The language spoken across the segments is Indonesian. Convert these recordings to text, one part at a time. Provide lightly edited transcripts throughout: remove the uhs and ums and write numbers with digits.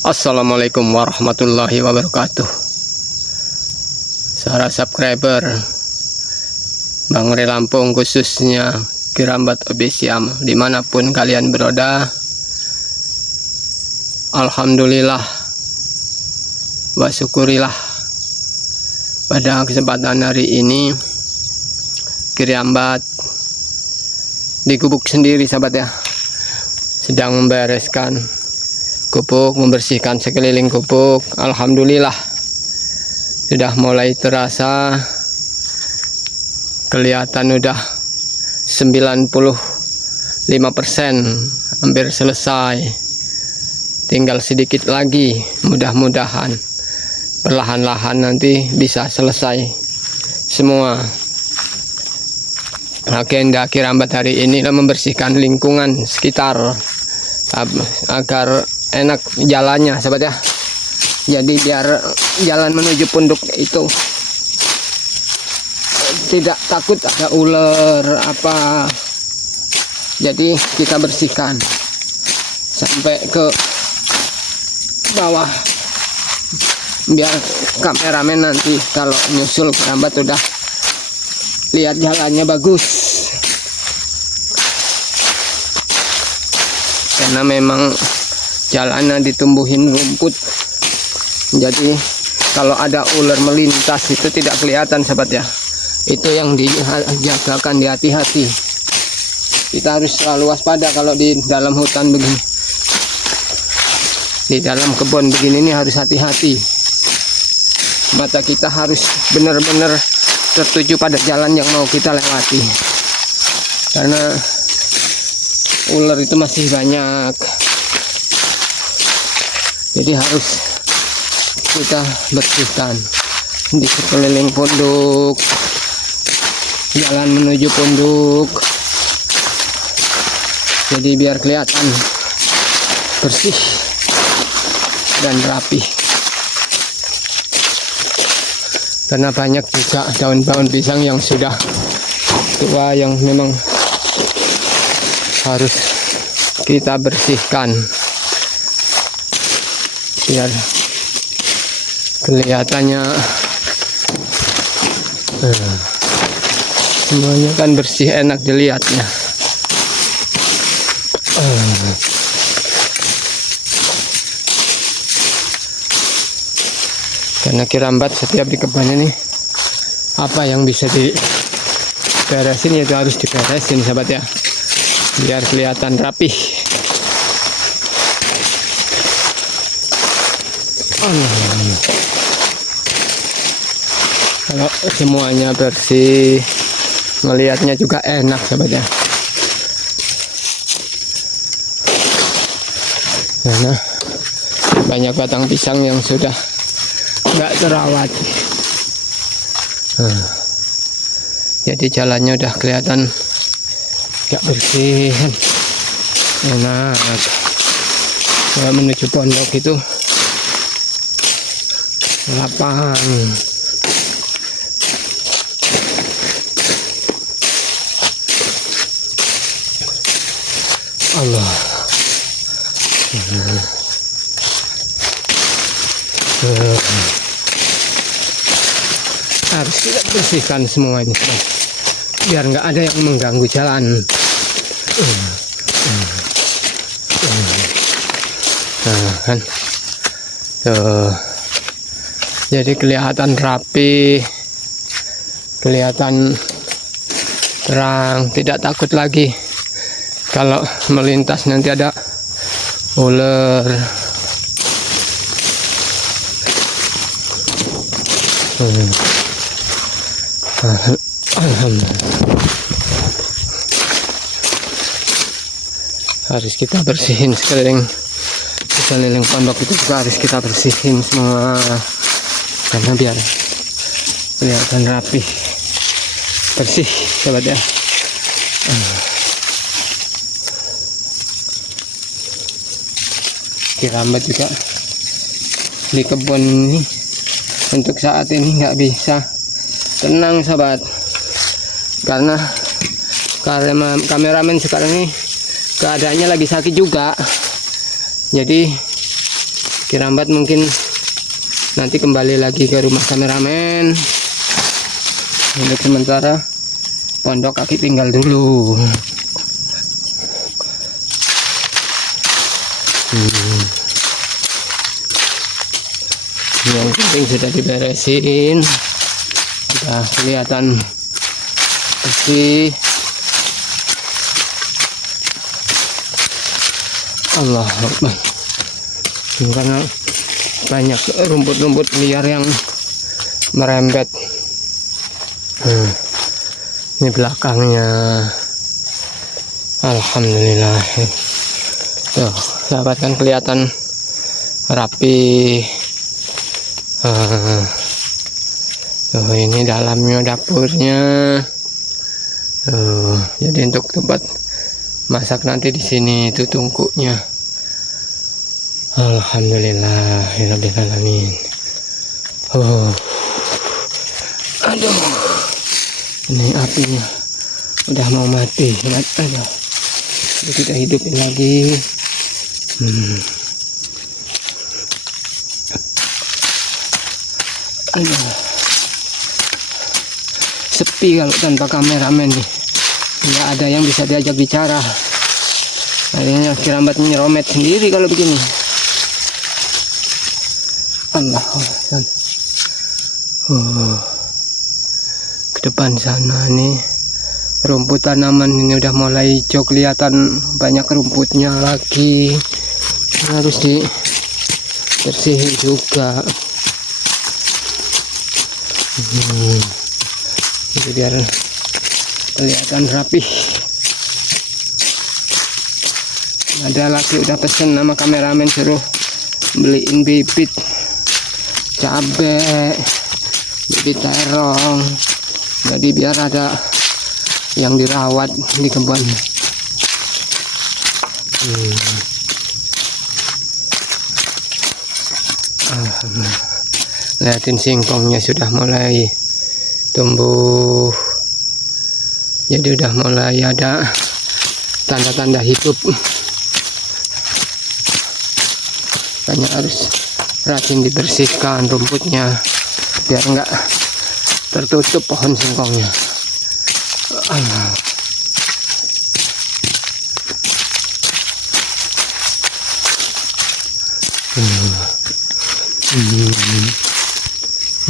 Assalamualaikum warahmatullahi wabarakatuh. Para subscriber Bang Re Lampung, khususnya Kirambat Official, dimanapun kalian berada, alhamdulillah wa syukurilah, pada kesempatan hari ini Kirambat di gubuk sendiri, sahabat ya, sedang membereskan gubuk, membersihkan sekeliling gubuk. Alhamdulillah sudah mulai terasa, kelihatan udah 95%, hampir selesai, tinggal sedikit lagi. Mudah-mudahan perlahan-lahan nanti bisa selesai semua. Agenda Kirambat hari ini adalah membersihkan lingkungan sekitar agar enak jalannya, sahabat ya. Jadi biar jalan menuju pondok itu tidak takut ada ular apa. Jadi kita bersihkan sampai ke bawah, biar kameramen nanti kalau nyusul Kirambat udah lihat jalannya bagus. Karena memang jalannya ditumbuhin rumput, jadi kalau ada ular melintas itu tidak kelihatan, sahabat ya. Itu yang dijagakan, dihati-hati. Kita harus selalu waspada kalau di dalam hutan begini, di dalam kebun begini, ini harus hati-hati. Mata kita harus benar-benar tertuju pada jalan yang mau kita lewati, karena ular itu masih banyak. Jadi harus kita bersihkan di sekeliling pondok, jalan menuju pondok, jadi biar kelihatan bersih dan rapi. Karena banyak juga daun-daun pisang yang sudah tua yang memang harus kita bersihkan biar kelihatannya semuanya kan bersih, enak dilihatnya. Karena Kirambat setiap di kebun ini apa yang bisa diberesin itu harus diberesin, sahabat ya, biar kelihatan rapih. Kalau semuanya bersih, melihatnya juga enak, sahabat ya. Karena banyak batang pisang yang sudah nggak terawat, jadi jalannya udah kelihatan nggak bersih, enak. Kalau menuju pondok itu lapang. Allah. Harus kita bersihkan semuanya biar nggak ada yang mengganggu jalan. Kan tuh, jadi kelihatan rapi, kelihatan terang, tidak takut lagi kalau melintas nanti ada ular. Harus kita bersihin sekeliling pondok itu juga harus kita bersihin semua, karena biar kelihatan rapi, bersih, sahabat ya. Kirambat juga di kebun ini untuk saat ini nggak bisa tenang, sahabat, karena kameramen sekarang ini keadaannya lagi sakit juga. Jadi Kirambat mungkin nanti kembali lagi ke rumah kameramen. Untuk sementara pondok kaki tinggal dulu. Yang penting sudah diberesin, sudah kelihatan bersih. Allah Akbar. Karena banyak rumput-rumput liar yang merembet. Ini belakangnya. Alhamdulillah. Tuh, sahabat kan kelihatan rapi. Tuh, ini dalamnya dapurnya. Jadi untuk tempat masak nanti di sini itu tungkunya. Alhamdulillahirabbil alamin. Aduh, ini apinya udah mau mati. Aduh, jadi kita hidupin lagi. Aduh, sepi kalau tanpa kameramen nih. Nggak ada yang bisa diajak bicara. Akhirnya Kirambat nyeromet sendiri kalau begini. Allah, ke depan sana nih rumput tanaman ini udah mulai hijau, kelihatan banyak rumputnya lagi. Harus dibersihin juga. Jadi biar kelihatan rapih. Ada lagi udah pesen nama kameramen, suruh beliin bibit cabe, bibit terong, jadi biar ada yang dirawat di kebun. Lihatin singkongnya sudah mulai tumbuh, jadi udah mulai ada tanda-tanda hidup. Hanya harus rajin dibersihkan rumputnya biar enggak tertutup pohon singkongnya.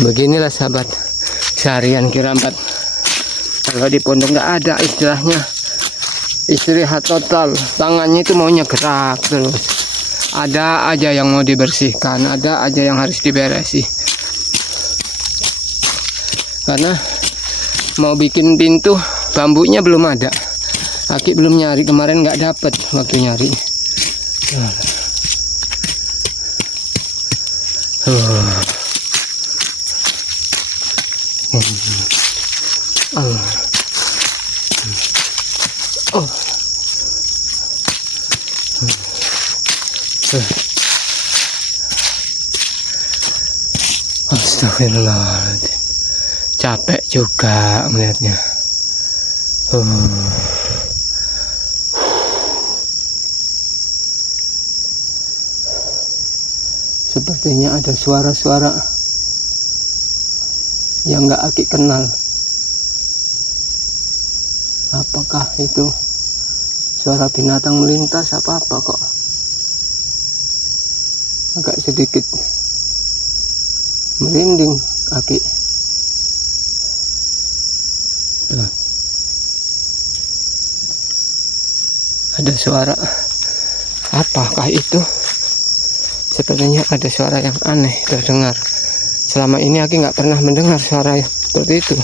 Beginilah sahabat seharian Kirambat. Kalau di pondok nggak ada istilahnya istirahat total, tangannya itu maunya gerak terus. Ada aja yang mau dibersihkan, ada aja yang harus diberesi. Karena mau bikin pintu, bambunya belum ada. Aki belum nyari, kemarin nggak dapet waktu nyari. Astagfirullahaladzim, capek juga melihatnya. Sepertinya ada suara-suara yang nggak Aki kenal. Apakah itu suara binatang melintas apa kok? Agak sedikit merinding Aki. Ada suara, apakah itu? Sepertinya ada suara yang aneh terdengar. Selama ini Aki nggak pernah mendengar suara seperti itu.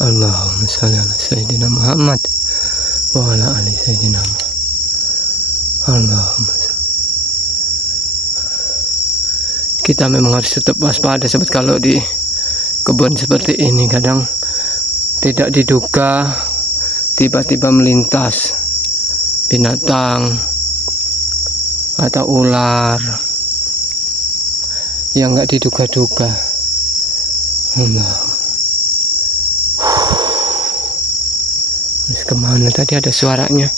Allahumma shalli ala Sayyidina Muhammad wa ala ali Sayyidina Muhammad. Allahumma shalli. Kita memang harus tetap waspada sahabat. Kalau di kebun seperti ini kadang tidak diduga tiba-tiba melintas binatang atau ular. yang nggak diduga-duga. Allah. Terus kemana tadi ada suaranya?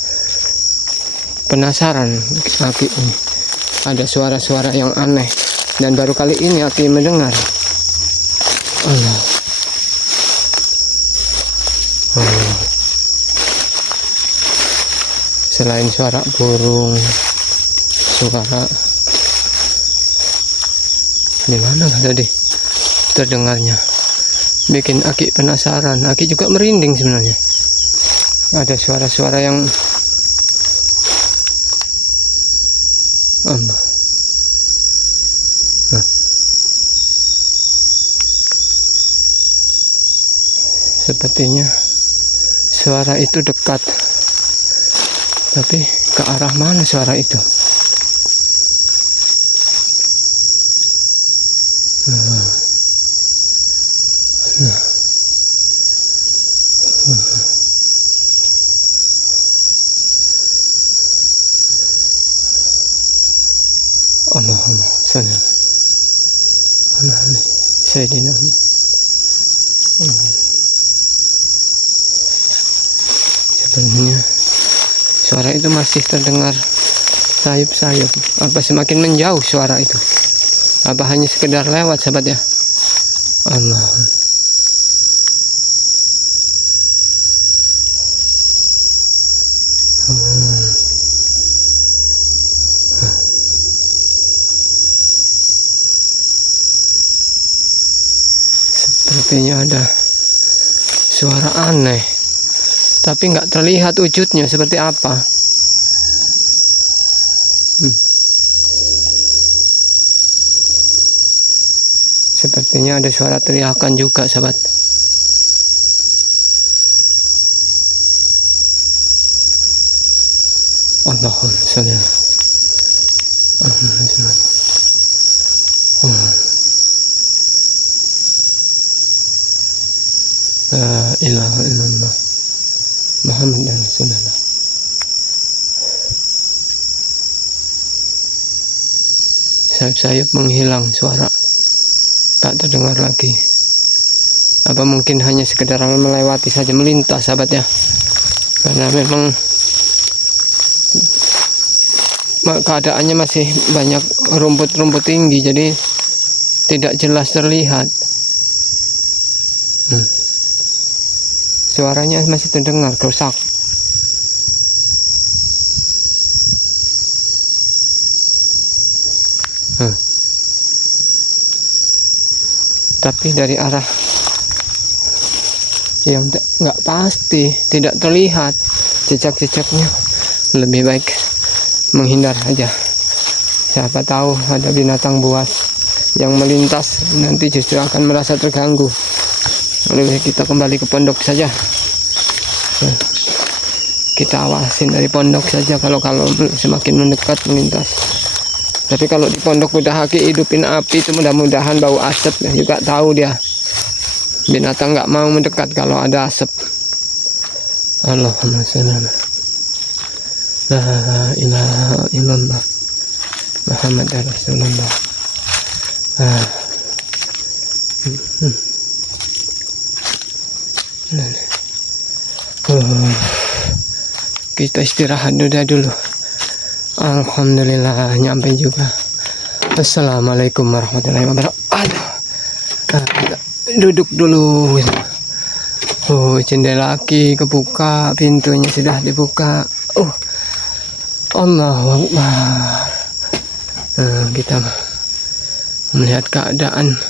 Penasaran Aki ini. Ada suara-suara yang aneh dan baru kali ini Aki mendengar. Allah. Allah. Selain suara burung, suara di mana tadi terdengarnya, bikin Aki penasaran. Aki juga merinding sebenarnya. Ada suara-suara yang sepertinya suara itu dekat, tapi ke arah mana suara itu? Allahumma salli ala Sayyidina. Sebenarnya suara itu masih terdengar sayup-sayup. Apa semakin menjauh suara itu? Apa hanya sekedar lewat, sahabat ya? Allah. Sepertinya ada suara aneh, tapi nggak terlihat wujudnya seperti apa. Sepertinya ada suara teriakan juga, sahabat. Allahumma sholli ala Muhammad. La ilaha illallah Muhammad Rasulullah. Sayup-sayup menghilang, suara tak terdengar lagi. Apa mungkin hanya sekedar melewati saja, melintas, sahabat ya? Karena memang keadaannya masih banyak rumput-rumput tinggi, jadi tidak jelas terlihat. Suaranya masih terdengar rusak. Tapi dari arah yang nggak pasti, tidak terlihat jejak-jejaknya. Lebih baik menghindar aja. Siapa tahu ada binatang buas yang melintas, nanti justru akan merasa terganggu. Lebih baik kita kembali ke pondok saja. Kita awasin dari pondok saja kalau semakin mendekat melintas. Tapi kalau di pondok udah Aki hidupin api itu, mudah-mudahan bau asap ya, juga tahu dia. Binatang nggak mau mendekat kalau ada asap. Allahumma sholli ala la ilaha illallah Muhammad Rasulullah. Kita istirahat dulu. Alhamdulillah nyampe juga. Assalamualaikum warahmatullahi wabarakatuh. Kita duduk dulu. Jendela Aki kebuka, pintunya sudah dibuka. Allahu Akbar. Kita melihat keadaan,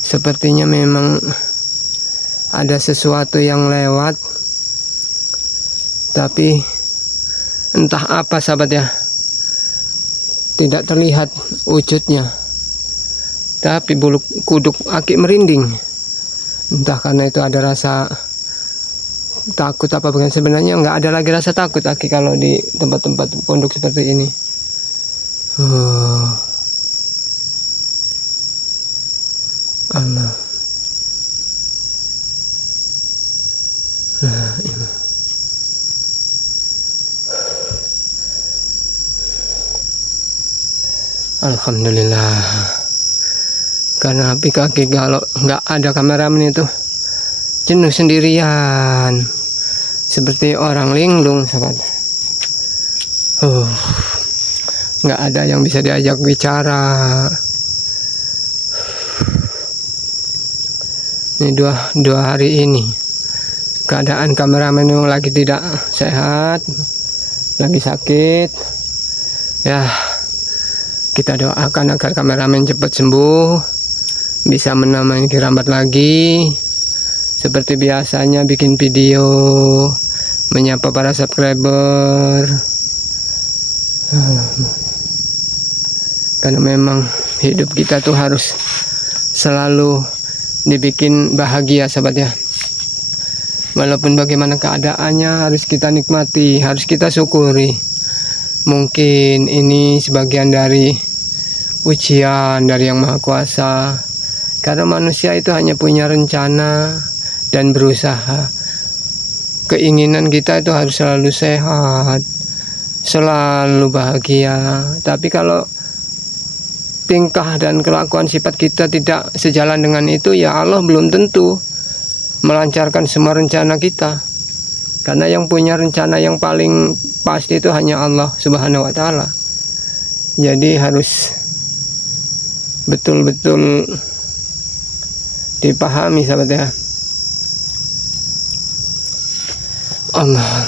sepertinya memang ada sesuatu yang lewat, tapi entah apa, sahabat ya, tidak terlihat wujudnya. Tapi bulu kuduk Aki merinding. Entah karena itu ada rasa takut apa bukan. Sebenarnya nggak ada lagi rasa takut Aki kalau di tempat-tempat pondok seperti ini. Allah. Alhamdulillah. Karena kaki kalau nggak ada kameramen itu jenuh sendirian, seperti orang linglung, sahabat. Nggak ada yang bisa diajak bicara. Ini dua hari ini keadaan kameramen yang lagi tidak sehat, lagi sakit. Ya, kita doakan agar kameramen cepat sembuh, bisa menamai Kirambat lagi seperti biasanya, bikin video menyapa para subscriber. Karena memang hidup kita tuh harus selalu dibikin bahagia, sahabat ya. Walaupun bagaimana keadaannya harus kita nikmati, harus kita syukuri. Mungkin ini sebagian dari ujian dari Yang Maha Kuasa. Karena manusia itu hanya punya rencana dan berusaha. Keinginan kita itu harus selalu sehat, selalu bahagia. Tapi kalau tingkah dan kelakuan sifat kita tidak sejalan dengan itu, ya Allah belum tentu melancarkan semua rencana kita. Karena yang punya rencana yang paling pasti itu hanya Allah Subhanahu wa Ta'ala. Jadi harus betul-betul dipahami, sahabat ya. Allah.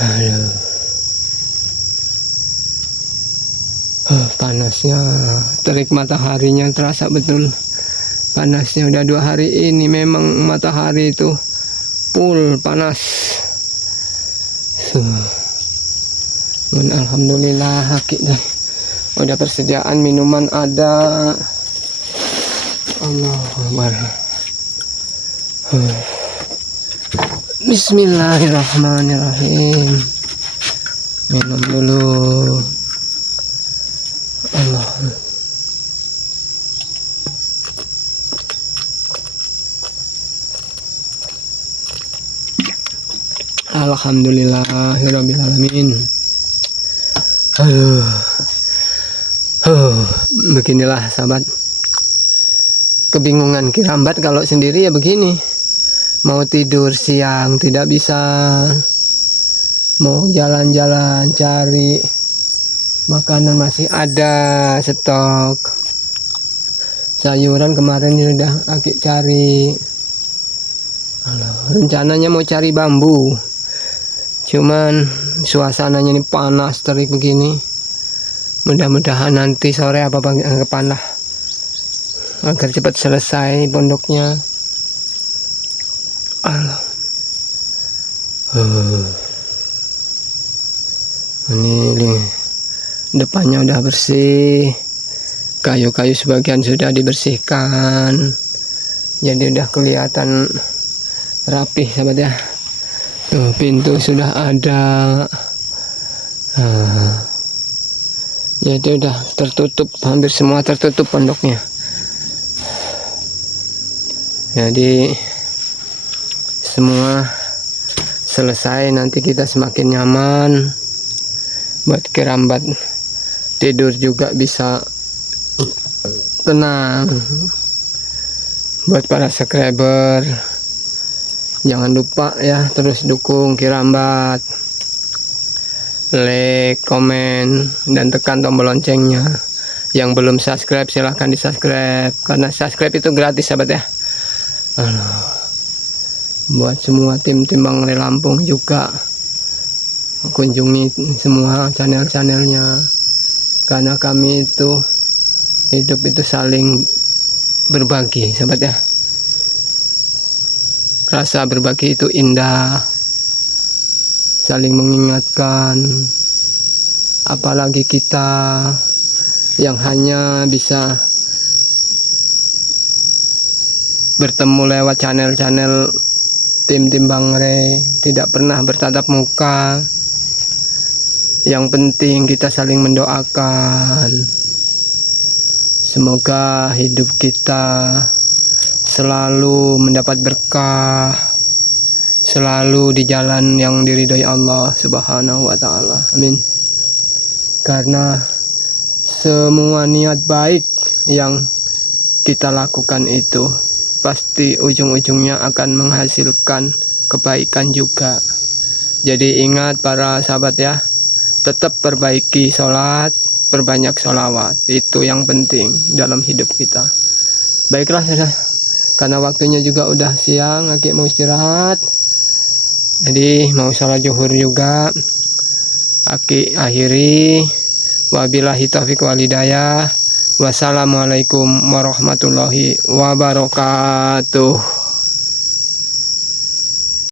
Aduh. Panasnya, terik mataharinya terasa betul. Panasnya udah 2 hari ini, memang matahari itu full panas. Alhamdulillah, udah persediaan minuman ada. Allahu Akbar. Bismillahirrahmanirrahim. Minum dulu. Allah. Alhamdulillahirabbil alamin. Beginilah sahabat, kebingungan Kirambat kalau sendiri ya begini. Mau tidur siang tidak bisa, mau jalan-jalan cari makanan masih ada stok. Sayuran kemarin sudah Aki cari. Rencananya mau cari bambu, cuman suasananya ini panas terik begini. Mudah-mudahan nanti sore apa kepanah agar cepat selesai pondoknya. Ini depannya udah bersih, kayu-kayu sebagian sudah dibersihkan, jadi udah kelihatan rapih, sahabat ya. Tuh, pintu sudah ada. Jadi udah tertutup, hampir semua tertutup pondoknya. Jadi semua selesai, nanti kita semakin nyaman buat Kirambat tidur juga bisa tenang. Buat para subscriber, jangan lupa ya terus dukung Kirambat, like, komen, dan tekan tombol loncengnya. Yang belum subscribe silahkan di subscribe, karena subscribe itu gratis, sahabat ya. Buat semua tim-tim Bang Re Lampung juga kunjungi semua channel-channelnya, karena kami itu hidup itu saling berbagi, sahabat ya. Rasa berbagi itu indah, saling mengingatkan. Apalagi kita yang hanya bisa bertemu lewat channel-channel tim-tim Bang Re, tidak pernah bertatap muka. Yang penting kita saling mendoakan. Semoga hidup kita selalu mendapat berkah, selalu di jalan yang diridhoi Allah Subhanahu wa Ta'ala. Amin. karena semua niat baik yang kita lakukan itu pasti ujung-ujungnya akan menghasilkan kebaikan juga. Jadi ingat para sahabat ya, tetap perbaiki sholat, perbanyak sholawat, itu yang penting dalam hidup kita. Baiklah sudah, karena waktunya juga udah siang, Aki mau istirahat, jadi mau sholat zuhur juga. Aki akhiri, wabillahi taufiq wal hidayah. Wassalamualaikum warahmatullahi wabarakatuh.